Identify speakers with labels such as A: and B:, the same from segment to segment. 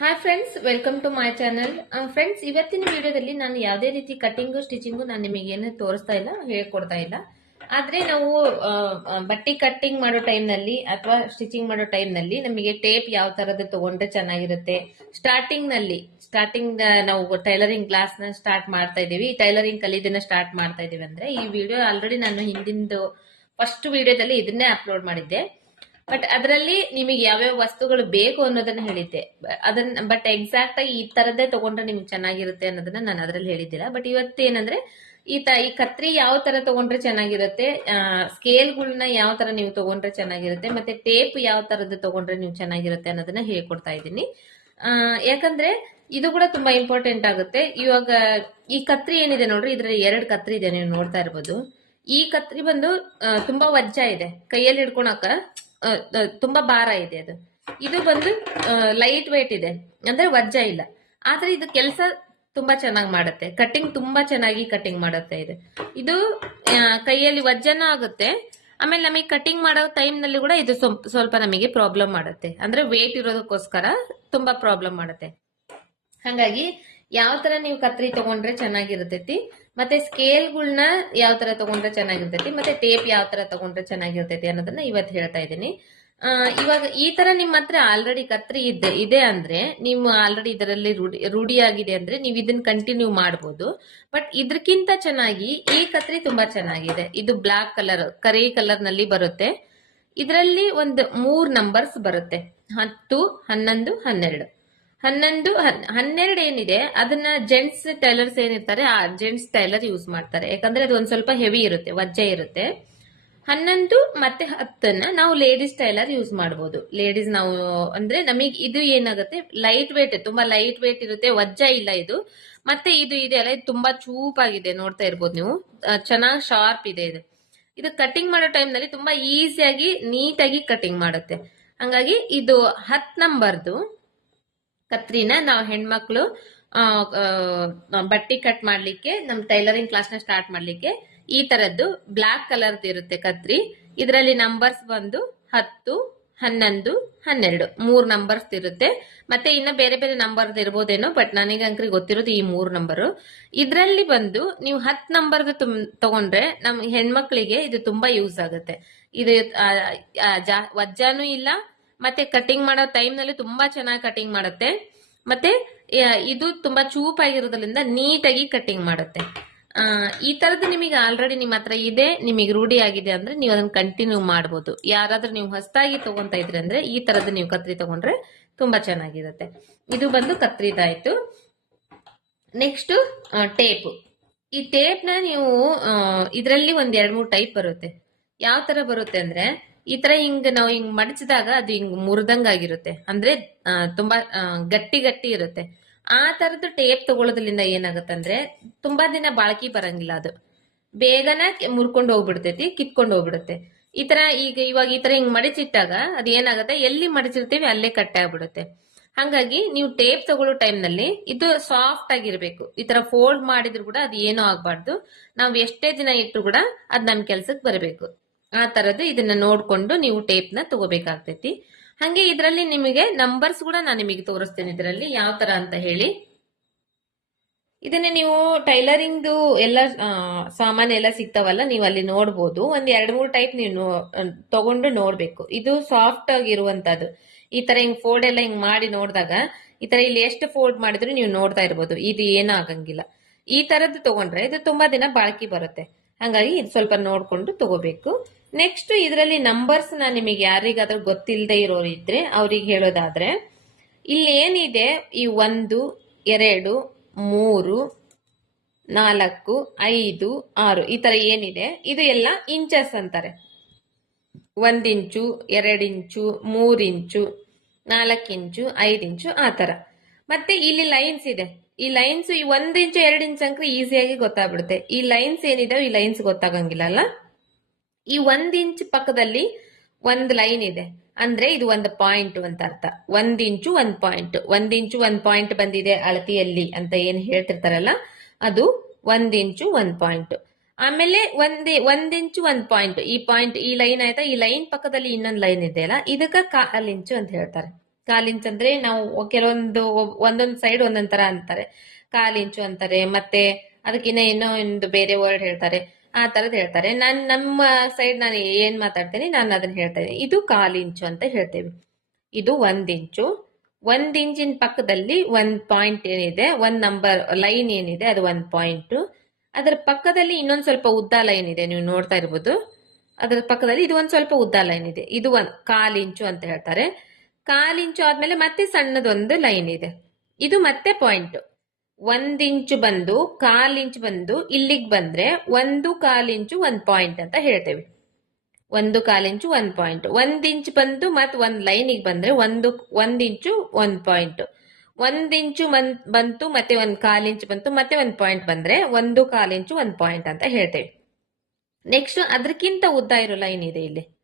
A: Hi friends welcome to my channel friends ಇವತ್ತಿನ ವಿಡಿಯೋದಲ್ಲಿ ನಾನು ಯಾವುದೇ ರೀತಿ ಕಟಿಂಗು ಸ್ಟಿಚಿಂಗು ನಾನು ನಿಮಗೆ ಏನು ತೋರಿಸ್ತಾ ಇಲ್ಲ, ಹೇಳ್ಕೊಡ್ತಾ ಇಲ್ಲ. ಆದ್ರೆ ನಾವು ಬಟ್ಟೆ ಕಟ್ಟಿಂಗ್ ಮಾಡೋ ಟೈಮ್ನಲ್ಲಿ ಅಥವಾ ಸ್ಟಿಚಿಂಗ್ ಮಾಡೋ ಟೈಮ್ನಲ್ಲಿ ನಮಗೆ ಟೇಪ್ ಯಾವ ತರದ್ದು ತೊಗೊಂಡ್ರೆ ಚೆನ್ನಾಗಿರುತ್ತೆ. ಸ್ಟಾರ್ಟಿಂಗ್ನಲ್ಲಿ ಸ್ಟಾರ್ಟಿಂಗ್ ನಾವು ಟೈಲರಿಂಗ್ ಕ್ಲಾಸ್ನ ಸ್ಟಾರ್ಟ್ ಮಾಡ್ತಾ ಇದೀವಿ ಟೈಲರಿಂಗ್ ಕಲಿಯೋದನ್ನ ಸ್ಟಾರ್ಟ್ ಮಾಡ್ತಾ ಇದೀವಿ ಅಂದ್ರೆ ಈ ವಿಡಿಯೋ ಆಲ್ರೆಡಿ ನಾನು ಹಿಂದಿಂದು ಫಸ್ಟ್ ವಿಡಿಯೋದಲ್ಲಿ ಇದನ್ನೇ ಅಪ್ಲೋಡ್ ಮಾಡಿದ್ದೆ. ಬಟ್ ಅದರಲ್ಲಿ ನಿಮಗೆ ಯಾವ್ಯಾವ ವಸ್ತುಗಳು ಬೇಕು ಅನ್ನೋದನ್ನ ಹೇಳಿದ್ದೆ. ಅದನ್ನ ಬಟ್ ಎಕ್ಸಾಕ್ಟ್ ಆಗಿ ಈ ತರದ್ದೇ ತಗೊಂಡ್ರೆ ನಿಮ್ಗೆ ಚೆನ್ನಾಗಿರುತ್ತೆ ಅನ್ನೋದನ್ನ ನಾನು ಅದರಲ್ಲಿ ಹೇಳಿದ್ದಿಲ್ಲ. ಬಟ್ ಇವತ್ತೇನಂದ್ರೆ, ಈ ತ, ಈ ಕತ್ರಿ ಯಾವ ತರ ತಗೊಂಡ್ರೆ ಚೆನ್ನಾಗಿರುತ್ತೆ ಸ್ಕೇಲ್ಗಳನ್ನ ಯಾವ ತರ ನೀವು ತಗೊಂಡ್ರೆ ಚೆನ್ನಾಗಿರುತ್ತೆ, ಮತ್ತೆ ಟೇಪ್ ಯಾವ ತರದ್ದು ತಗೊಂಡ್ರೆ ನೀವು ಚೆನ್ನಾಗಿರುತ್ತೆ ಅನ್ನೋದನ್ನ ಹೇಳ್ಕೊಡ್ತಾ ಇದ್ದೀನಿ. ಯಾಕಂದ್ರೆ ಇದು ಕೂಡ ತುಂಬಾ ಇಂಪಾರ್ಟೆಂಟ್ ಆಗುತ್ತೆ. ಇವಾಗ ಈ ಕತ್ರಿ ಏನಿದೆ ನೋಡ್ರಿ, ಇದ್ರಲ್ಲಿ ಎರಡು ಕತ್ರಿ ಇದೆ, ನೀವು ನೋಡ್ತಾ ಇರ್ಬೋದು. ಈ ಕತ್ರಿ ಬಂದು ತುಂಬಾ ವಜ್ಜ ಇದೆ. ಕೈಯಲ್ಲಿ ಹಿಡ್ಕೊಳಕ ತುಂಬಾ ಭಾರ ಇದೆ ಅದು. ಇದು ಬಂದು ಲೈಟ್ ವೇಟ್ ಇದೆ. ಅಂದ್ರೆ ವಜ್ಜ ಇಲ್ಲ. ಆದ್ರೆ ಇದು ಕೆಲಸ ತುಂಬಾ ಚೆನ್ನಾಗಿ ಮಾಡುತ್ತೆ. ಕಟಿಂಗ್ ತುಂಬಾ ಚೆನ್ನಾಗಿ ಕಟಿಂಗ್ ಮಾಡುತ್ತೆ ಇದು. ಇದು ಕೈಯಲ್ಲಿ ವಜ್ಜನ ಆಗುತ್ತೆ. ಆಮೇಲೆ ನಮಗೆ ಕಟಿಂಗ್ ಮಾಡೋ ಟೈಮ್ನಲ್ಲಿ ಕೂಡ ಇದು ಸ್ವಲ್ಪ ನಮಗೆ ಪ್ರಾಬ್ಲಮ್ ಮಾಡುತ್ತೆ. ಅಂದ್ರೆ ವೇಟ್ ಇರೋದಕ್ಕೋಸ್ಕರ ತುಂಬಾ ಪ್ರಾಬ್ಲಮ್ ಮಾಡುತ್ತೆ. ಹಾಗಾಗಿ, ಯಾವ ತರ ನೀವು ಕತ್ರಿ ತಗೊಂಡ್ರೆ ಚೆನ್ನಾಗಿರ್ತೈತಿ ಮತ್ತೆ ಸ್ಕೇಲ್ಗಳನ್ನ ಯಾವ ತರ ತಗೊಂಡ್ರೆ ಚೆನ್ನಾಗಿರ್ತೈತಿ, ಮತ್ತೆ ಟೇಪ್ ಯಾವ ತರ ತಗೊಂಡ್ರೆ ಚೆನ್ನಾಗಿರ್ತೈತಿ ಅನ್ನೋದನ್ನ ಇವತ್ತು ಹೇಳ್ತಾ ಇದ್ದೀನಿ. ಇವಾಗ ಈ ತರ ನಿಮ್ಮ ಹತ್ರ ಆಲ್ರೆಡಿ ಕತ್ರಿ ಇದೆ ಇದೆ ಅಂದ್ರೆ ನೀವು ಆಲ್ರೆಡಿ ಇದರಲ್ಲಿ ರೂಢಿ ರೂಢಿಯಾಗಿದೆ ಅಂದ್ರೆ ನೀವು ಇದನ್ನ ಕಂಟಿನ್ಯೂ ಮಾಡಬಹುದು ಬಟ್ ಇದಕ್ಕಿಂತ ಚೆನ್ನಾಗಿ ಈ ಕತ್ರಿ ತುಂಬಾ ಚೆನ್ನಾಗಿದೆ. ಇದು ಬ್ಲಾಕ್ ಕಲರ್ ಕರಿ ಕಲರ್ನಲ್ಲಿ ಬರುತ್ತೆ. ಇದರಲ್ಲಿ ಒಂದು ಮೂರ್ ನಂಬರ್ಸ್ ಬರುತ್ತೆ. ಹತ್ತು, ಹನ್ನೊಂದು, ಹನ್ನೆರಡು. ಹನ್ನೊಂದು, ಹನ್- ಹನ್ನೆರಡು ಏನಿದೆ, ಅದನ್ನ ಜೆಂಟ್ಸ್ ಟೈಲರ್ಸ್ ಏನಿರ್ತಾರೆ, ಆ ಜೆಂಟ್ಸ್ ಟೈಲರ್ ಯೂಸ್ ಮಾಡ್ತಾರೆ. ಯಾಕಂದ್ರೆ ಅದು ಒಂದ್ ಸ್ವಲ್ಪ ಹೆವಿ ಇರುತ್ತೆ, ವಜ್ಜೆ ಇರುತ್ತೆ. ಹನ್ನೊಂದು ಮತ್ತೆ ಹತ್ತನ್ನ ನಾವು ಲೇಡೀಸ್ ಟೈಲರ್ ಯೂಸ್ ಮಾಡಬಹುದು ಲೇಡೀಸ್ ನಾವು, ಅಂದ್ರೆ ನಮಗೆ ಇದು ಏನಾಗುತ್ತೆ ಲೈಟ್ ವೇಟ್ ತುಂಬಾ ಲೈಟ್ ವೇಟ್ ಇರುತ್ತೆ, ವಜ್ಜ ಇಲ್ಲ ಇದು. ಮತ್ತೆ ಇದು ಇದೆ, ಅಲ್ಲ, ಇದು ತುಂಬಾ ಚೂಪಾಗಿದೆ, ನೋಡ್ತಾ ಇರ್ಬೋದು ನೀವು. ಚೆನ್ನಾಗಿ ಶಾರ್ಪ್ ಇದೆ ಇದು. ಇದು ಕಟಿಂಗ್ ಮಾಡೋ ಟೈಮ್ನಲ್ಲಿ ತುಂಬಾ ಈಸಿಯಾಗಿ ನೀಟಾಗಿ ಕಟಿಂಗ್ ಮಾಡುತ್ತೆ. ಹಂಗಾಗಿ ಇದು ಹತ್ ನಂಬರ್ದು. ಕತ್ರಿನ ನಾವು ಹೆಣ್ಮಕ್ಳು ಬಟ್ಟೆ ಕಟ್ ಮಾಡ್ಲಿಕ್ಕೆ, ನಮ್ ಟೈಲರಿಂಗ್ ಕ್ಲಾಸ್ನ ಸ್ಟಾರ್ಟ್ ಮಾಡ್ಲಿಕ್ಕೆ ಈ ತರದ್ದು ಬ್ಲಾಕ್ ಕಲರ್ ಇರುತ್ತೆ ಕತ್ರಿ. ಇದರಲ್ಲಿ ನಂಬರ್ಸ್ ಬಂದು ಹತ್ತು, ಹನ್ನೊಂದು, ಹನ್ನೆರಡು. ಮೂರ್ ನಂಬರ್ಸ್ ಇರುತ್ತೆ. ಮತ್ತೆ ಇನ್ನ ಬೇರೆ ಬೇರೆ ನಂಬರ್ ಇರ್ಬೋದೇನೋ ಬಟ್ ನನಗೆ ಅಂಕ್ರಿ ಗೊತ್ತಿರೋದು ಈ ಮೂರ್ ನಂಬರು ಇದರಲ್ಲಿ ಬಂದು ನೀವು ಹತ್ ನಂಬರ್ ತಗೊಂಡ್ರೆ ನಮ್ ಹೆಣ್ಮಕ್ಳಿಗೆ ಇದು ತುಂಬಾ ಯೂಸ್ ಆಗುತ್ತೆ. ಇದು ವಜ್ಜಾನೂ ಇಲ್ಲ ಮತ್ತೆ ಕಟಿಂಗ್ ಮಾಡೋ ಟೈಮ್ನಲ್ಲಿ ತುಂಬಾ ಚೆನ್ನಾಗಿ ಕಟಿಂಗ್ ಮಾಡುತ್ತೆ. ಮತ್ತೆ ಇದು ತುಂಬಾ ಚೂಪಾಗಿರೋದ್ರಿಂದ ನೀಟಾಗಿ ಕಟಿಂಗ್ ಮಾಡುತ್ತೆ. ಈ ತರದ್ದು ನಿಮಗೆ ಆಲ್ರೆಡಿ ನಿಮ್ಮ ಹತ್ರ ಇದೆ, ನಿಮಗೆ ರೂಢಿ ಆಗಿದೆ ಅಂದ್ರೆ ನೀವು ಅದನ್ನ ಕಂಟಿನ್ಯೂ ಮಾಡಬಹುದು ಯಾರಾದ್ರೂ ನೀವು ಹೊಸದಾಗಿ ತಗೊಂತ ಇದ್ರಿ ಅಂದ್ರೆ ಈ ತರದ್ದು ನೀವು ಕತ್ರಿ ತಗೊಂಡ್ರೆ ತುಂಬಾ ಚೆನ್ನಾಗಿರುತ್ತೆ. ಇದು ಬಂದು ಕತ್ರಿದಾಯ್ತು. ನೆಕ್ಸ್ಟ್ ಟೇಪ್ ಈ ಟೇಪ್ನ ನೀವು ಇದರಲ್ಲಿ ಒಂದ್ ಎರಡ್ ಮೂರು ಟೈಪ್ ಬರುತ್ತೆ. ಯಾವ ತರ ಬರುತ್ತೆ ಅಂದ್ರೆ ಈ ತರ ಹಿಂಗ್ ನಾವು ಹಿಂಗ್ ಮಡಚಿದಾಗ ಅದು ಹಿಂಗ್ ಮುರಿದಂಗ ಆಗಿರುತ್ತೆ ಅಂದ್ರೆ ತುಂಬಾ ಗಟ್ಟಿ ಗಟ್ಟಿ ಇರುತ್ತೆ. ಆ ತರದ್ದು ಟೇಪ್ ತಗೊಳೋದ್ರಿಂದ ಏನಾಗುತ್ತೆ ಅಂದ್ರೆ ತುಂಬಾ ದಿನ ಬಾಳಕಿ ಬರಂಗಿಲ್ಲ ಅದು. ಬೇಗನೆ ಮುರ್ಕೊಂಡು ಹೋಗ್ಬಿಡ್ತೈತಿ, ಕಿತ್ಕೊಂಡು ಹೋಗ್ಬಿಡುತ್ತೆ. ಈ ತರ ಈಗ ಇವಾಗ ಈ ತರ ಹಿಂಗ್ ಮಡಚಿಟ್ಟಾಗ ಅದು ಏನಾಗುತ್ತೆ, ಎಲ್ಲಿ ಮಡಚಿರ್ತೀವಿ ಅಲ್ಲೇ ಕಟ್ಟೆ ಆಗ್ಬಿಡುತ್ತೆ. ಹಂಗಾಗಿ ನೀವು ಟೇಪ್ ತಗೊಳ್ಳೋ ಟೈಮ್ನಲ್ಲಿ ಇದು ಸಾಫ್ಟ್ ಆಗಿರ್ಬೇಕು. ಈ ತರ ಫೋಲ್ಡ್ ಮಾಡಿದ್ರು ಕೂಡ ಅದು ಏನೂ ಆಗ್ಬಾರ್ದು. ನಾವು ಎಷ್ಟೇ ದಿನ ಇಟ್ಟರು ಕೂಡ ಅದ್ ನಮ್ ಕೆಲ್ಸಕ್ಕೆ ಬರಬೇಕು. ಆ ತರದ್ದು ಇದನ್ನ ನೋಡ್ಕೊಂಡು ನೀವು ಟೇಪ್ನ ತಗೋಬೇಕಾಗ್ತೈತಿ. ಹಂಗೆ ಇದರಲ್ಲಿ ನಿಮಗೆ ನಂಬರ್ಸ್ ಕೂಡ ನಾನು ನಿಮಗೆ ತೋರಿಸ್ತೇನೆ ಇದರಲ್ಲಿ ಯಾವ ತರ ಅಂತ ಹೇಳಿ. ಇದನ್ನ ನೀವು ಟೈಲರಿಂಗ್ದು ಎಲ್ಲ ಸಾಮಾನ್ ಎಲ್ಲ ಸಿಗ್ತಾವಲ್ಲ ನೀವು ಅಲ್ಲಿ ನೋಡ್ಬೋದು. ಒಂದ್ ಎರಡ್ ಮೂರ್ ಟೈಪ್ ನೀವು ತಗೊಂಡು ನೋಡ್ಬೇಕು. ಇದು ಸಾಫ್ಟ್ ಆಗಿರುವಂತದ್ದು ಈ ತರ ಹಿಂಗ್ ಫೋಲ್ಡ್ ಎಲ್ಲ ಹಿಂಗ್ ಮಾಡಿ ನೋಡಿದಾಗ ಈ ತರ ಇಲ್ಲಿ ಎಷ್ಟು ಫೋಲ್ಡ್ ಮಾಡಿದ್ರು ನೀವು ನೋಡ್ತಾ ಇರ್ಬೋದು. ಇದು ಏನೂ ಆಗಂಗಿಲ್ಲ ಈ ತರದ್ದು ತಗೊಂಡ್ರೆ ಇದು ತುಂಬಾ ದಿನ ಬಾಳಿಕೆ ಬರುತ್ತೆ. ಹಂಗಾಗಿ ಇದು ಸ್ವಲ್ಪ ನೋಡ್ಕೊಂಡು ತಗೋಬೇಕು. ನೆಕ್ಸ್ಟ್ ಇದರಲ್ಲಿ ನಂಬರ್ಸ್ನ ನಿಮಗೆ ಯಾರಿಗಾದ್ರೂ ಗೊತ್ತಿಲ್ಲದೆ ಇರೋರು ಇದ್ರೆ ಅವ್ರಿಗೆ ಹೇಳೋದಾದ್ರೆ, ಇಲ್ಲಿ ಏನಿದೆ? ಈ ಒಂದು, ಎರಡು, ಮೂರು, ನಾಲ್ಕು, ಐದು, ಆರು, ಈ ತರ ಏನಿದೆ? ಇದು ಎಲ್ಲ ಇಂಚಸ್ ಅಂತಾರೆ. ಒಂದ್ ಇಂಚು, ಎರಡು ಇಂಚು, ಮೂರ್ ಇಂಚು, ನಾಲ್ಕು ಇಂಚು, ಐದು ಇಂಚು, ಆ ತರ. ಮತ್ತೆ ಇಲ್ಲಿ ಲೈನ್ಸ್ ಇದೆ. ಈ ಲೈನ್ಸ್ ಈ ಒಂದ್ ಇಂಚು, ಎರಡು ಇಂಚು ಈಸಿಯಾಗಿ ಗೊತ್ತಾಗ್ಬಿಡುತ್ತೆ. ಈ ಲೈನ್ಸ್ ಏನಿದೆ ಈ ಲೈನ್ಸ್ ಗೊತ್ತಾಗಂಗಿಲ್ಲ, ಅಲ್ಲ? ಈ ಒಂದ್ ಇಂಚ್ ಪಕ್ಕದಲ್ಲಿ ಒಂದ್ ಲೈನ್ ಇದೆ. ಅಂದ್ರೆ ಇದು ಒಂದು ಪಾಯಿಂಟ್ ಅಂತ ಅರ್ಥ. ಒಂದ್ ಇಂಚು ಒಂದ್ ಪಾಯಿಂಟ್. ಒಂದ್ ಇಂಚು ಒಂದ್ ಪಾಯಿಂಟ್ ಬಂದಿದೆ ಅಳತಿಯಲ್ಲಿ ಅಂತ ಏನ್ ಹೇಳ್ತಿರ್ತಾರಲ್ಲ? ಅದು ಒಂದ್ ಇಂಚು ಒಂದ್ ಪಾಯಿಂಟ್. ಆಮೇಲೆ ಒಂದ್ ಒಂದ್ ಇಂಚು ಒಂದ್ ಪಾಯಿಂಟ್. ಈ ಪಾಯಿಂಟ್, ಈ ಲೈನ್ ಆಯ್ತಾ? ಈ ಲೈನ್ ಪಕ್ಕದಲ್ಲಿ ಇನ್ನೊಂದ್ ಲೈನ್ ಇದೆ ಅಲ್ಲ? ಇದಕ್ಕ ಕಾಲ್ ಇಂಚು ಅಂತ ಹೇಳ್ತಾರೆ. ಕಾಲ್ ಇಂಚ್ ಅಂದ್ರೆ ನಾವು ಕೆಲವೊಂದು ಒಂದೊಂದು ಸೈಡ್ ಒಂದೊಂದ್ ತರ ಅಂತಾರೆ. ಕಾಲ್ ಇಂಚು ಅಂತಾರೆ, ಮತ್ತೆ ಅದಕ್ಕಿನ್ನ ಏನೋ ಒಂದು ಬೇರೆ ವರ್ಡ್ ಹೇಳ್ತಾರೆ. ಆ ತರದ್ ಹೇಳ್ತಾರೆ. ನಾನು ನಮ್ಮ ಸೈಡ್ ನಾನು ಏನ್ ಮಾತಾಡ್ತೇನೆ ನಾನು ಅದನ್ನ ಹೇಳ್ತಾ ಇದ್ದೀನಿ. ಇದು ಕಾಲ್ ಇಂಚು ಅಂತ ಹೇಳ್ತೇವೆ. ಇದು ಒಂದ್ ಇಂಚು. ಒಂದ್ ಇಂಚಿನ ಪಕ್ಕದಲ್ಲಿ ಒಂದ್ ಪಾಯಿಂಟ್ ಏನಿದೆ, ಒಂದ್ ನಂಬರ್ ಲೈನ್ ಏನಿದೆ, ಅದು ಒಂದ್ ಪಾಯಿಂಟ್. ಅದರ ಪಕ್ಕದಲ್ಲಿ ಇನ್ನೊಂದ್ ಸ್ವಲ್ಪ ಉದ್ದ ಲೈನ್ ಇದೆ, ನೀವು ನೋಡ್ತಾ ಇರ್ಬೋದು. ಅದರ ಪಕ್ಕದಲ್ಲಿ ಇದು ಒಂದ್ ಸ್ವಲ್ಪ ಉದ್ದ ಲೈನ್ ಇದೆ. ಇದು ಒಂದ್ ಕಾಲ್ ಇಂಚು ಅಂತ ಹೇಳ್ತಾರೆ. ಕಾಲ್ ಇಂಚು ಆದ್ಮೇಲೆ ಮತ್ತೆ ಸಣ್ಣದೊಂದು ಲೈನ್ ಇದೆ. ಇದು ಮತ್ತೆ ಪಾಯಿಂಟ್. ಒಂದ್ ಇಂಚು ಬಂದು, ಕಾಲ್ ಇಂಚು ಬಂದು ಇಲ್ಲಿಗೆ ಬಂದ್ರೆ ಒಂದು ಕಾಲ್ ಇಂಚು ಒಂದ್ ಪಾಯಿಂಟ್ ಅಂತ ಹೇಳ್ತೇವೆ. ಒಂದು ಕಾಲ್ ಇಂಚು ಒಂದ್ ಪಾಯಿಂಟ್ ಒಂದ್ ಇಂಚ್ ಬಂದು ಮತ್ ಒಂದ್ ಲೈನಿಗೆ ಬಂದ್ರೆ ಒಂದು, ಒಂದ್ ಇಂಚು ಒಂದ್ ಪಾಯಿಂಟ್ ಒಂದ್ ಇಂಚು ಬಂತು ಮತ್ತೆ ಒಂದ್ ಕಾಲ್ ಇಂಚು ಬಂತು ಮತ್ತೆ ಒಂದ್ ಪಾಯಿಂಟ್ ಬಂದ್ರೆ ಒಂದು ಕಾಲ್ ಇಂಚು ಒಂದ್ ಪಾಯಿಂಟ್ ಅಂತ ಹೇಳ್ತೇವೆ. ನೆಕ್ಸ್ಟ್ ಅದಕ್ಕಿಂತ ಉದ್ದ ಇರೋ ಲೈನ್ ಇದೆ ಇಲ್ಲಿ.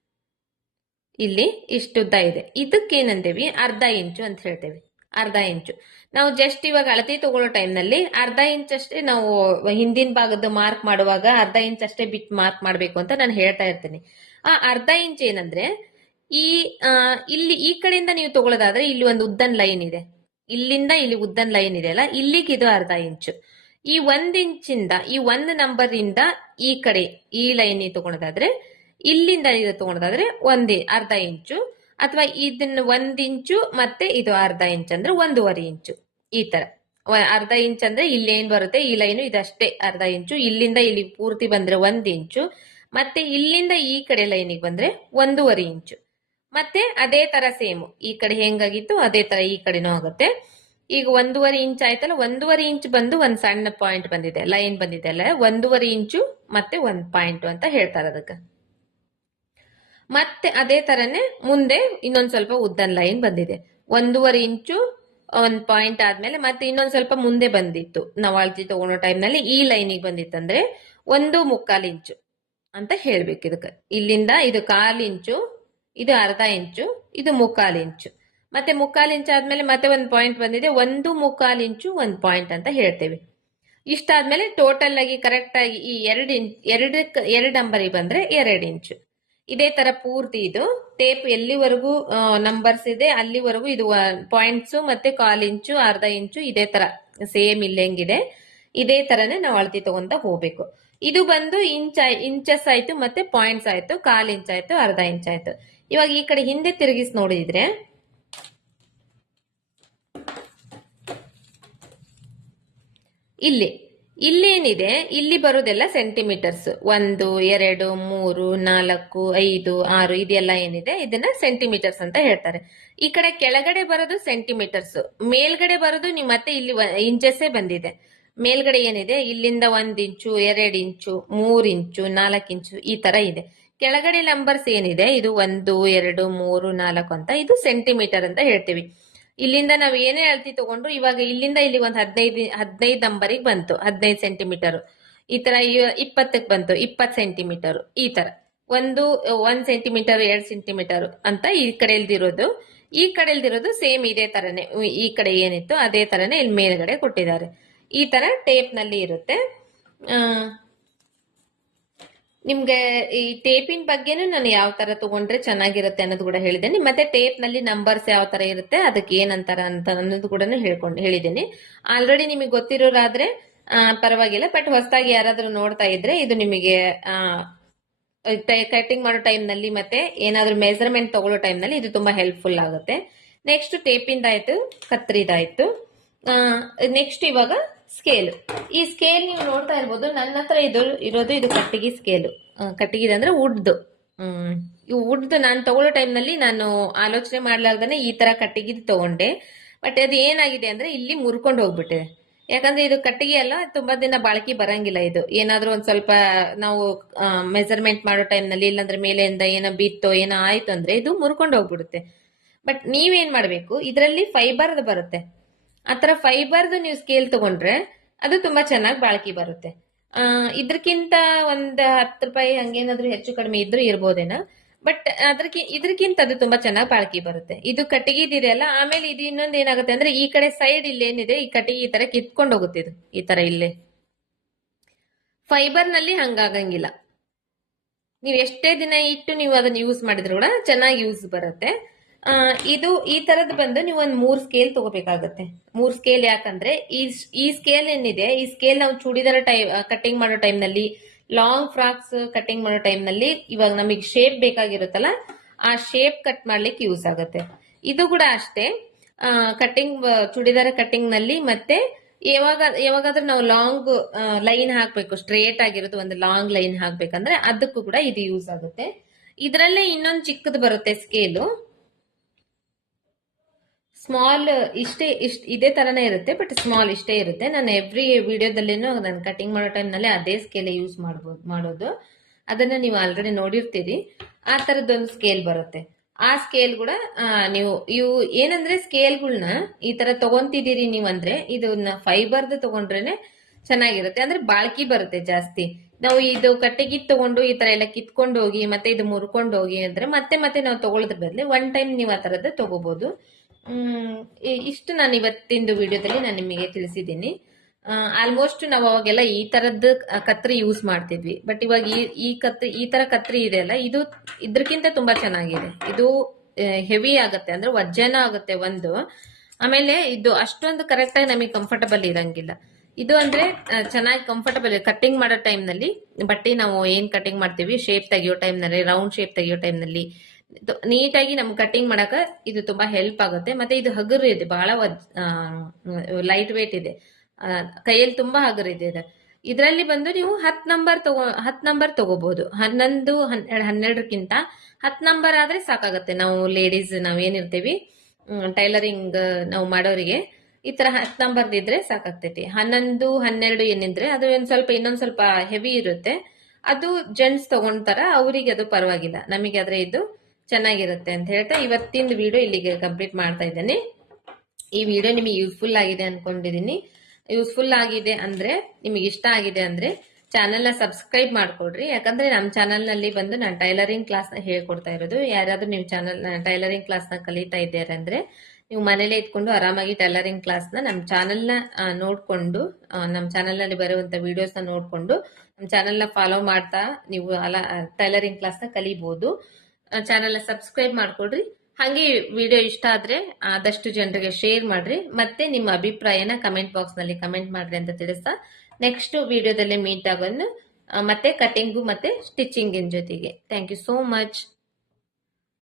A: ಇಲ್ಲಿ ಇಷ್ಟು ಉದ್ದ ಇದೆ. ಇದಕ್ಕೇನಂತೇವಿ? ಅರ್ಧ ಇಂಚು ಅಂತ ಹೇಳ್ತೇವೆ. ಅರ್ಧ ಇಂಚು. ನಾವು ಜಸ್ಟ್ ಇವಾಗ ಅಳತೆ ತಗೊಳ್ಳೋ ಟೈಮ್ನಲ್ಲಿ ಅರ್ಧ ಇಂಚ್ ಅಷ್ಟೇ ನಾವು ಹಿಂದಿನ ಭಾಗದ ಮಾರ್ಕ್ ಮಾಡುವಾಗ ಅರ್ಧ ಇಂಚ್ ಅಷ್ಟೇ ಬಿಟ್ ಮಾರ್ಕ್ ಮಾಡಬೇಕು ಅಂತ ನಾನು ಹೇಳ್ತಾ ಇರ್ತೀನಿ. ಆ ಅರ್ಧ ಇಂಚ್ ಏನಂದ್ರೆ ಈ ಇಲ್ಲಿ ಈ ಕಡೆಯಿಂದ ನೀವು ತಗೊಳ್ಳೋದಾದ್ರೆ ಇಲ್ಲಿ ಒಂದು ಉದ್ದನ್ ಲೈನ್ ಇದೆ. ಇಲ್ಲಿಂದ ಇಲ್ಲಿ ಉದ್ದನ್ ಲೈನ್ ಇದೆ ಅಲ್ಲ? ಇಲ್ಲಿಗೆ ಇದು ಅರ್ಧ ಇಂಚು. ಈ ಒಂದ್ ಇಂಚಿಂದ, ಈ ಒಂದ್ ನಂಬರ್ ಇಂದ ಈ ಕಡೆ ಈ ಲೈನ್ ತಗೊಳೋದಾದ್ರೆ ಇಲ್ಲಿಂದ ಇದು ತಗೊಳೋದಾದ್ರೆ ಒಂದೇ ಅರ್ಧ ಇಂಚು. ಅಥವಾ ಇದನ್ನ ಒಂದ್ ಇಂಚು ಮತ್ತೆ ಇದು ಅರ್ಧ ಇಂಚ್ ಅಂದ್ರೆ ಒಂದೂವರೆ ಇಂಚು. ಈ ತರ. ಅರ್ಧ ಇಂಚ್ ಅಂದ್ರೆ ಇಲ್ಲಿ ಏನ್ ಬರುತ್ತೆ? ಈ ಲೈನು ಇದಷ್ಟೇ. ಅರ್ಧ ಇಂಚು. ಇಲ್ಲಿಂದ ಇಲ್ಲಿ ಪೂರ್ತಿ ಬಂದ್ರೆ ಒಂದ್ ಇಂಚು. ಮತ್ತೆ ಇಲ್ಲಿಂದ ಈ ಕಡೆ ಲೈನಿಗೆ ಬಂದ್ರೆ ಒಂದೂವರೆ ಇಂಚು. ಮತ್ತೆ ಅದೇ ತರ ಸೇಮ್. ಈ ಕಡೆ ಹೆಂಗಾಗಿತ್ತು? ಅದೇ ತರ ಈ ಕಡೆನೂ ಆಗುತ್ತೆ. ಈಗ ಒಂದೂವರೆ ಇಂಚ್ ಆಯ್ತಲ್ಲ? ಒಂದೂವರೆ ಇಂಚ್ ಬಂದು ಒಂದ್ ಸಣ್ಣ ಪಾಯಿಂಟ್ ಬಂದಿದೆ. ಲೈನ್ ಬಂದಿದೆ ಅಲ್ಲ? ಒಂದೂವರೆ ಇಂಚು ಮತ್ತೆ ಒಂದ್ ಪಾಯಿಂಟ್ ಅಂತ ಹೇಳ್ತಾರೆ ಅದಕ್ಕೆ ಮತ್ತೆ ಅದೇ ತರನೇ ಮುಂದೆ ಇನ್ನೊಂದ್ ಸ್ವಲ್ಪ ಉದ್ದನ್ ಲೈನ್ ಬಂದಿದೆ. ಒಂದೂವರೆ ಇಂಚು, ಒಂದ್ ಪಾಯಿಂಟ್ ಆದ್ಮೇಲೆ ಮತ್ತೆ ಇನ್ನೊಂದ್ ಸ್ವಲ್ಪ ಮುಂದೆ ಬಂದಿತ್ತು. ನಾವು ಅಳತಿ ತಗೊಳೋ ಟೈಮ್ನಲ್ಲಿ ನಲ್ಲಿ ಈ ಲೈನಿಗೆ ಬಂದಿತ್ತಂದ್ರೆ ಒಂದು ಮುಕ್ಕಾಲು ಇಂಚು ಅಂತ ಹೇಳ್ಬೇಕು ಇದಕ್ಕೆ. ಇಲ್ಲಿಂದ ಇದು ಕಾಲ್ ಇಂಚು, ಇದು ಅರ್ಧ ಇಂಚು, ಇದು ಮುಕ್ಕಾಲ್ ಇಂಚು. ಮತ್ತೆ ಮುಕ್ಕಾಲ್ ಇಂಚು ಆದ್ಮೇಲೆ ಮತ್ತೆ ಒಂದ್ ಪಾಯಿಂಟ್ ಬಂದಿದೆ. ಒಂದು ಮುಕ್ಕಾಲ್ ಇಂಚು, ಒಂದ್ ಪಾಯಿಂಟ್ ಅಂತ ಹೇಳ್ತೇವೆ. ಇಷ್ಟಾದ್ಮೇಲೆ ಟೋಟಲ್ ಆಗಿ ಕರೆಕ್ಟ್ ಆಗಿ ಈ ಎರಡು ಇಂಚ್ ಎರಡು ಎರಡು ನಂಬರಿಗೆ ಬಂದ್ರೆ ಎರಡು ಇಂಚು. ಇದೇ ತರ ಪೂರ್ತಿ ಇದು. ಟೇಪ್ ಎಲ್ಲಿವರೆಗೂ ನಂಬರ್ಸ್ ಇದೆ, ಅಲ್ಲಿವರೆಗೂ ಇದು ಪಾಯಿಂಟ್ಸ್ ಮತ್ತೆ ಕಾಲ್ ಇಂಚು ಅರ್ಧ ಇಂಚು ಇದೇ ತರ ಸೇಮ್ ಇಲ್ಲಿ ಹೆಂಗಿದೆ. ಇದೇ ತರನೇ ನಾವು ಅಳತಿ ತಗೊಂತ ಹೋಗ್ಬೇಕು. ಇದು ಬಂದು ಇಂಚ್ ಇಂಚಸ್ ಆಯ್ತು ಮತ್ತೆ ಪಾಯಿಂಟ್ಸ್ ಆಯ್ತು ಕಾಲ್ ಇಂಚ್ ಆಯ್ತು, ಅರ್ಧ ಇಂಚ್ ಆಯ್ತು. ಇವಾಗ ಈ ಕಡೆ ಹಿಂದೆ ತಿರುಗಿಸಿ ನೋಡಿದ್ರೆ, ಇಲ್ಲಿ. ಇಲ್ಲೇನಿದೆ, ಇಲ್ಲಿ ಬರೋದೆಲ್ಲ ಸೆಂಟಿಮೀಟರ್ಸ್ ಒಂದು, ಎರಡು, ಮೂರು, ನಾಲ್ಕು, ಐದು, ಆರು, ಇದೆಲ್ಲ ಏನಿದೆ, ಇದನ್ನ ಸೆಂಟಿಮೀಟರ್ಸ್ ಅಂತ ಹೇಳ್ತಾರೆ. ಈ ಕಡೆ ಕೆಳಗಡೆ ಬರೋದು ಸೆಂಟಿಮೀಟರ್ಸ್ ಮೇಲ್ಗಡೆ ಬರೋದು ನೀವು ಮತ್ತೆ ಇಲ್ಲಿ ಇಂಚಸ್ಸೇ ಬಂದಿದೆ. ಮೇಲ್ಗಡೆ ಏನಿದೆ, ಇಲ್ಲಿಂದ ಒಂದ್ ಇಂಚು, ಎರಡ್ ಇಂಚು, ಮೂರ್ ಇಂಚು, ನಾಲ್ಕು ಇಂಚು, ಈ ತರ ಇದೆ. ಕೆಳಗಡೆ ನಂಬರ್ಸ್ ಏನಿದೆ, ಇದು ಒಂದು, ಎರಡು, ಮೂರು, ನಾಲ್ಕು ಅಂತ, ಇದು ಸೆಂಟಿಮೀಟರ್ ಅಂತ ಹೇಳ್ತೀವಿ. ಇಲ್ಲಿಂದ ನಾವು ಏನೇ ಅಳತಿ ತಗೊಂಡ್ರು ಇವಾಗ ಇಲ್ಲಿಂದ ಇಲ್ಲಿ ಒಂದು ಹದಿನೈದು ಹದಿನೈದು ನಂಬರಿಗೆ ಬಂತು, ಹದಿನೈದು ಸೆಂಟಿಮೀಟರ್. ಈ ತರ ಇಪ್ಪತ್ತಕ್ಕೆ ಬಂತು, ಇಪ್ಪತ್ತು ಸೆಂಟಿಮೀಟರ್, ಈ ತರ. ಒಂದು, ಒಂದ್ ಸೆಂಟಿಮೀಟರ್, ಎರಡ್ ಸೆಂಟಿಮೀಟರ್ ಅಂತ ಈ ಕಡೆ ಇಲ್ದಿರೋದು ಈ ಕಡೆ ಇಲ್ದಿರೋದು ಸೇಮ್ ಇದೇ ತರನೇ, ಈ ಕಡೆ ಏನಿತ್ತು ಅದೇ ತರನೇ ಇಲ್ಲಿ ಮೇಲ್ಗಡೆ ಕೊಟ್ಟಿದ್ದಾರೆ. ಈ ತರ ಟೇಪ್ನಲ್ಲಿ ಇರುತ್ತೆ ನಿಮ್ಗೆ ಈ ಟೇಪಿನ ಬಗ್ಗೆನೂ ನಾನು ಯಾವ ತರ ತಗೊಂಡ್ರೆ ಚೆನ್ನಾಗಿರುತ್ತೆ ಅನ್ನೋದು ಕೂಡ ಹೇಳಿದ್ದೇನೆ. ಮತ್ತೆ ಟೇಪ್ನಲ್ಲಿ ನಂಬರ್ಸ್ ಯಾವ ತರ ಇರುತ್ತೆ, ಅದಕ್ಕೆ ಏನಂತಾರ ಅಂತ ಅನ್ನೋದು ಕೂಡ ಹೇಳ್ಕೊಂಡು, ಹೇಳಿದ್ದೀನಿ. ಆಲ್ರೆಡಿ ನಿಮಗೆ ಗೊತ್ತಿರೋರಾದ್ರೆ ಪರವಾಗಿಲ್ಲ. ಬಟ್ ಹೊಸದಾಗಿ ಯಾರಾದ್ರೂ ನೋಡ್ತಾ ಇದ್ರೆ ಇದು ನಿಮಗೆ ಕಟಿಂಗ್ ಮಾಡೋ ಟೈಮ್ನಲ್ಲಿ ಮತ್ತೆ ಏನಾದ್ರೂ ಮೆಜರ್ಮೆಂಟ್ ತಗೊಳ್ಳೋ ಟೈಮ್ನಲ್ಲಿ ಇದು ತುಂಬಾ ಹೆಲ್ಪ್ಫುಲ್ ಆಗುತ್ತೆ. ನೆಕ್ಸ್ಟ್ ಟೇಪಿಂದಾಯ್ತು ಕತ್ರಿದಾಯ್ತು. ನೆಕ್ಸ್ಟ್ ಇವಾಗ ಸ್ಕೇಲ್. ಈ ಸ್ಕೇಲ್ ನೀವು ನೋಡ್ತಾ ಇರ್ಬೋದು ನನ್ನ ಹತ್ರ ಇದು, ಇರೋದು ಇದು ಕಟ್ಟಿಗೆ ಸ್ಕೇಲು. ಕಟ್ಟಿಗೆ ಅಂದ್ರೆ ಉಡ್ದು. ಉಡ್ದು ನಾನು ತಗೊಳ್ಳೋ ಟೈಮ್ನಲ್ಲಿ ನಲ್ಲಿ ನಾನು ಆಲೋಚನೆ ಮಾಡ್ಲಾರ್ದೇನೆ ಈ ತರ ಕಟ್ಟಿಗೆ ತಗೊಂಡೆ. ಬಟ್ ಅದು ಏನಾಗಿದೆ ಅಂದ್ರೆ ಇಲ್ಲಿ ಮುರ್ಕೊಂಡು ಹೋಗ್ಬಿಟ್ಟಿದೆ. ಯಾಕಂದ್ರೆ ಇದು ಕಟ್ಟಿಗೆ ಅಲ್ಲ, ತುಂಬಾ ದಿನ ಬಾಳಕಿ ಬರಂಗಿಲ್ಲ ಇದು. ಏನಾದ್ರೂ ಒಂದ್ ಸ್ವಲ್ಪ ನಾವು ಮೆಜರ್ಮೆಂಟ್ ಮಾಡೋ ಟೈಮ್ನಲ್ಲಿ ನಲ್ಲಿ ಇಲ್ಲಾಂದ್ರೆ ಮೇಲೆಯಿಂದ ಏನೋ ಬಿತ್ತೋ ಏನೋ ಆಯ್ತು ಅಂದ್ರೆ ಇದು ಮುರ್ಕೊಂಡು ಹೋಗ್ಬಿಡುತ್ತೆ. ಬಟ್ ನೀವೇನ್ ಮಾಡ್ಬೇಕು, ಇದರಲ್ಲಿ ಫೈಬರ್ ಬರುತ್ತೆ. ಆತರ ಫೈಬರ್ದು ನೀವು ಸ್ಕೇಲ್ ತಗೊಂಡ್ರೆ ಅದು ತುಂಬಾ ಚೆನ್ನಾಗಿ ಬಾಳ್ಕಿ ಬರುತ್ತೆ. ಇದಕ್ಕಿಂತ ಒಂದ್ ಹತ್ತು ರೂಪಾಯಿ ಹಂಗೇನಾದ್ರೂ ಹೆಚ್ಚು ಕಡಿಮೆ ಇದ್ರೂ ಇರ್ಬೋದೇನೋ ಬಟ್ ಅದಕ್ಕೆ ಇದ್ರಕ್ಕಿಂತ ಅದು ತುಂಬಾ ಚೆನ್ನಾಗಿ ಬಾಳ್ಕಿ ಬರುತ್ತೆ. ಇದು ಕಟ್ಟಿಗೆ ಇದೆಯಲ್ಲ ಆಮೇಲೆ ಇದು ಇನ್ನೊಂದ್ ಏನಾಗುತ್ತೆ ಅಂದ್ರೆ ಈ ಕಡೆ ಸೈಡ್ ಇಲ್ಲಿ ಏನಿದೆ ಈ ಕಟ್ಟಿಗೆ ಈ ತರ ಕಿತ್ಕೊಂಡು ಹೋಗುತ್ತೆ ಇದು ಈ ತರ ಇಲ್ಲೇ. ಫೈಬರ್ನಲ್ಲಿ ಹಂಗಾಗಂಗಿಲ್ಲ. ನೀವು ಎಷ್ಟೇ ದಿನ ಇಟ್ಟು ನೀವು ಅದನ್ನ ಯೂಸ್ ಮಾಡಿದ್ರು ಕೂಡ ಚೆನ್ನಾಗಿ ಯೂಸ್ ಬರುತ್ತೆ. ಆ, ಇದು ಈ ತರದ್ ಬಂದು ನೀವು ಒಂದ್ ಮೂರ್ ಸ್ಕೇಲ್ ತಗೋಬೇಕಾಗತ್ತೆ. ಮೂರ್ ಸ್ಕೇಲ್ ಯಾಕಂದ್ರೆ ಈ ಸ್ಕೇಲ್ ಏನಿದೆ, ಈ ಸ್ಕೇಲ್ ನಾವು ಚೂಡಿದಾರ ಟೈ ಕಟಿಂಗ್ ಮಾಡೋ ಟೈಮ್ನಲ್ಲಿ ಲಾಂಗ್ ಫ್ರಾಕ್ಸ್ ಕಟಿಂಗ್ ಮಾಡೋ ಟೈಮ್ನಲ್ಲಿ ಇವಾಗ ನಮಗೆ ಶೇಪ್ ಬೇಕಾಗಿರುತ್ತಲ್ಲ, ಆ ಶೇಪ್ ಕಟ್ ಮಾಡ್ಲಿಕ್ಕೆ ಯೂಸ್ ಆಗುತ್ತೆ. ಇದು ಕೂಡ ಅಷ್ಟೇ. ಕಟಿಂಗ್ ಚೂಡಿದಾರ ಕಟಿಂಗ್ನಲ್ಲಿ ಮತ್ತೆ ಯಾವಾಗ, ಯಾವಾಗಾದ್ರೂ ನಾವು ಲಾಂಗ್ ಲೈನ್ ಹಾಕ್ಬೇಕು ಸ್ಟ್ರೇಟ್ ಆಗಿರೋದು ಒಂದು ಲಾಂಗ್ ಲೈನ್ ಹಾಕ್ಬೇಕಂದ್ರೆ ಅದಕ್ಕೂ ಕೂಡ ಇದು ಯೂಸ್ ಆಗುತ್ತೆ. ಇದರಲ್ಲೇ ಇನ್ನೊಂದು ಚಿಕ್ಕದು ಬರುತ್ತೆ ಸ್ಕೇಲು ಸ್ಮಾಲ್ ಇಷ್ಟೇ, ಇಷ್ಟ, ಇದೇ ತರನೇ ಇರುತ್ತೆ ಬಟ್ ಸ್ಮಾಲ್ ಇಷ್ಟೇ ಇರುತ್ತೆ. ನಾನು ಎವ್ರಿ ವಿಡಿಯೋದಲ್ಲೇನು ನಾನು ಕಟಿಂಗ್ ಮಾಡೋ ಟೈಮ್ನಲ್ಲಿ ಅದೇ ಸ್ಕೇಲ್ ಯೂಸ್ ಮಾಡ್ಬೋದು ಮಾಡೋದು. ಅದನ್ನ ನೀವು ಆಲ್ರೆಡಿ ನೋಡಿರ್ತೀರಿ. ಆ ತರದೊಂದು ಸ್ಕೇಲ್ ಬರುತ್ತೆ. ಆ ಸ್ಕೇಲ್ ಕೂಡ ನೀವು, ಇವು ಏನಂದ್ರೆ ಸ್ಕೇಲ್ಗಳನ್ನ ಈ ತರ ತಗೊಂತಿದ್ದೀರಿ ನೀವಂದ್ರೆ ಇದನ್ನ ಫೈಬರ್ದು ತಗೊಂಡ್ರೇನೆ ಚೆನ್ನಾಗಿರುತ್ತೆ. ಅಂದ್ರೆ ಬಾಳ್ಕಿ ಬರುತ್ತೆ ಜಾಸ್ತಿ. ನಾವು ಇದು ಕಟ್ಟಿಗೆ ತಗೊಂಡು ಈ ತರ ಎಲ್ಲ ಕಿತ್ಕೊಂಡು ಹೋಗಿ ಮತ್ತೆ ಇದು ಮುರ್ಕೊಂಡು ಹೋಗಿ ಅಂದ್ರೆ ಮತ್ತೆ ಮತ್ತೆ ನಾವು ತಗೊಳ್ಳೋದ್ರ ಬದಲು ಒನ್ ಟೈಮ್ ನೀವು ಆ ತರದ್ದು ತಗೋಬಹುದು ಇಷ್ಟು ನಾನು ಇವತ್ತಿಂದು ವಿಡಿಯೋದಲ್ಲಿ ನಾನು ನಿಮಗೆ ತಿಳಿಸಿದ್ದೀನಿ. ಆಲ್ಮೋಸ್ಟ್ ನಾವು ಅವಾಗೆಲ್ಲ ಈ ತರದ್ದು ಕತ್ರಿ ಯೂಸ್ ಮಾಡ್ತಿದ್ವಿ. ಬಟ್ ಇವಾಗ ಈ ಈ ಕತ್ರಿ, ಈ ತರ ಕತ್ರಿ ಇದೆ ಅಲ್ಲ, ಇದು ಇದ್ರಕ್ಕಿಂತ ತುಂಬಾ ಚೆನ್ನಾಗಿದೆ. ಇದು ಹೆವಿ ಆಗುತ್ತೆ, ಅಂದ್ರೆ ವಜ್ಜನ ಆಗುತ್ತೆ ಒಂದು. ಆಮೇಲೆ ಇದು ಅಷ್ಟೊಂದು ಕರೆಕ್ಟ್ ಆಗಿ ನಮಗೆ ಕಂಫರ್ಟಬಲ್ ಇರಂಗಿಲ್ಲ. ಇದು ಅಂದ್ರೆ ಚೆನ್ನಾಗಿ ಕಂಫರ್ಟಬಲ್ ಕಟ್ಟಿಂಗ್ ಮಾಡೋ ಟೈಮ್ನಲ್ಲಿ ನಲ್ಲಿ ಬಟ್ಟೆ ನಾವು ಏನ್ ಕಟಿಂಗ್ ಮಾಡ್ತೀವಿ ಶೇಪ್ ತೆಗಿಯೋ ಟೈಮ್ನಲ್ಲಿ ನಲ್ಲಿ ರೌಂಡ್ ಶೇಪ್ ತೆಗಿಯೋ ಟೈಮ್ನಲ್ಲಿ ನೀಟಾಗಿ ನಮ್ಗೆ ಕಟಿಂಗ್ ಮಾಡಕ ಇದು ತುಂಬಾ ಹೆಲ್ಪ್ ಆಗುತ್ತೆ. ಮತ್ತೆ ಇದು ಹಗುರ್ ಇದೆ ಬಹಳ ಲೈಟ್ ವೇಟ್ ಇದೆ. ಕೈಯಲ್ಲಿ ತುಂಬಾ ಹಗುರ್ ಇದೆ ಇದು ಇದರಲ್ಲಿ ಬಂದು ನೀವು ಹತ್ ನಂಬರ್ ತಗೋ, ಹತ್ ನಂಬರ್ ತಗೋಬಹುದು ಹನ್ನೊಂದು ಹನ್ನೆರಡು ಹನ್ನೆರಡಕ್ಕಿಂತ ಹತ್ ನಂಬರ್ ಆದ್ರೆ ಸಾಕಾಗತ್ತೆ. ನಾವು ಲೇಡೀಸ್ ನಾವ್ ಏನಿರ್ತೀವಿ ಟೈಲರಿಂಗ್ ನಾವು ಮಾಡೋರಿಗೆ ಈ ತರ ಹತ್ ನಂಬರ್ ಇದ್ರೆ ಸಾಕಾಗ್ತೈತಿ. ಹನ್ನೊಂದು, ಹನ್ನೆರಡು ಏನಿದ್ರೆ ಅದು ಒಂದ್ ಸ್ವಲ್ಪ, ಇನ್ನೊಂದ್ ಸ್ವಲ್ಪ ಹೆವಿ ಇರುತ್ತೆ. ಅದು ಜೆಂಟ್ಸ್ ತಗೊಂತಾರ, ಅವರಿಗೆ ಅದು ಪರವಾಗಿಲ್ಲ. ನಮಗೆ ಆದ್ರೆ ಇದು ಚೆನ್ನಾಗಿರುತ್ತೆ ಅಂತ ಹೇಳ್ತಾ ಇವತ್ತಿನ ವಿಡಿಯೋ ಇಲ್ಲಿಗೆ ಕಂಪ್ಲೀಟ್ ಮಾಡ್ತಾ ಇದ್ದೇನೆ. ಈ ವಿಡಿಯೋ ನಿಮಗೆ ಯೂಸ್ಫುಲ್ ಆಗಿದೆ ಅನ್ಕೊಂಡಿದೀನಿ ಯೂಸ್ಫುಲ್ ಆಗಿದೆ ಅಂದ್ರೆ, ನಿಮಗೆ ಇಷ್ಟ ಆಗಿದೆ ಅಂದ್ರೆ ಚಾನೆಲ್ನ ಸಬ್ಸ್ಕ್ರೈಬ್ ಮಾಡ್ಕೊಡ್ರಿ ಯಾಕಂದ್ರೆ ನಮ್ಮ ಚಾನೆಲ್ನಲ್ಲಿ ಬಂದು ನಾನು ಟೈಲರಿಂಗ್ ಕ್ಲಾಸ್ನ ಹೇಳ್ಕೊಡ್ತಾ ಇರೋದು. ಯಾರಾದ್ರೂ ನೀವು ಚಾನಲ್ ಟೈಲರಿಂಗ್ ಕ್ಲಾಸ್ನ ಕಲಿತಾ ಇದ್ದಾರೆ ಅಂದ್ರೆ, ನೀವು ಮನೇಲೆ ಇಟ್ಕೊಂಡು ಆರಾಮಾಗಿ ಟೈಲರಿಂಗ್ ಕ್ಲಾಸ್ನ ನಮ್ಮ ಚಾನೆಲ್ನ ನೋಡ್ಕೊಂಡು ನಮ್ಮ ಚಾನೆಲ್ನಲ್ಲಿ ಬರುವಂತ ವಿಡಿಯೋಸ್ನ ನೋಡ್ಕೊಂಡು ನಮ್ಮ ಚಾನೆಲ್ನ ಫಾಲೋ ಮಾಡ್ತಾ ನೀವು ಅಲ ಟೈಲರಿಂಗ್ ಕ್ಲಾಸ್ನ ಚಾನೆಲ್ ಸಬ್ಸ್ಕ್ರೈಬ್ ಮಾಡ್ಕೊಡ್ರಿ. ಹಾಗೆ ವಿಡಿಯೋ ಇಷ್ಟ ಆದ್ರೆ ಆದಷ್ಟು ಜನರಿಗೆ ಶೇರ್ ಮಾಡ್ರಿ. ಮತ್ತೆ ನಿಮ್ಮ ಅಭಿಪ್ರಾಯನ ಕಮೆಂಟ್ ಬಾಕ್ಸ್ನಲ್ಲಿ ಕಮೆಂಟ್ ಮಾಡ್ರಿ ಅಂತ ತಿಳಿಸ್ತಾ ನೆಕ್ಸ್ಟ್ ವಿಡಿಯೋದಲ್ಲಿ ಮೀಟ್ ಆಗೋನು ಮತ್ತೆ ಕಟಿಂಗು ಮತ್ತೆ ಸ್ಟಿಚಿಂಗಿನ ಜೊತೆಗೆ. Thank you so much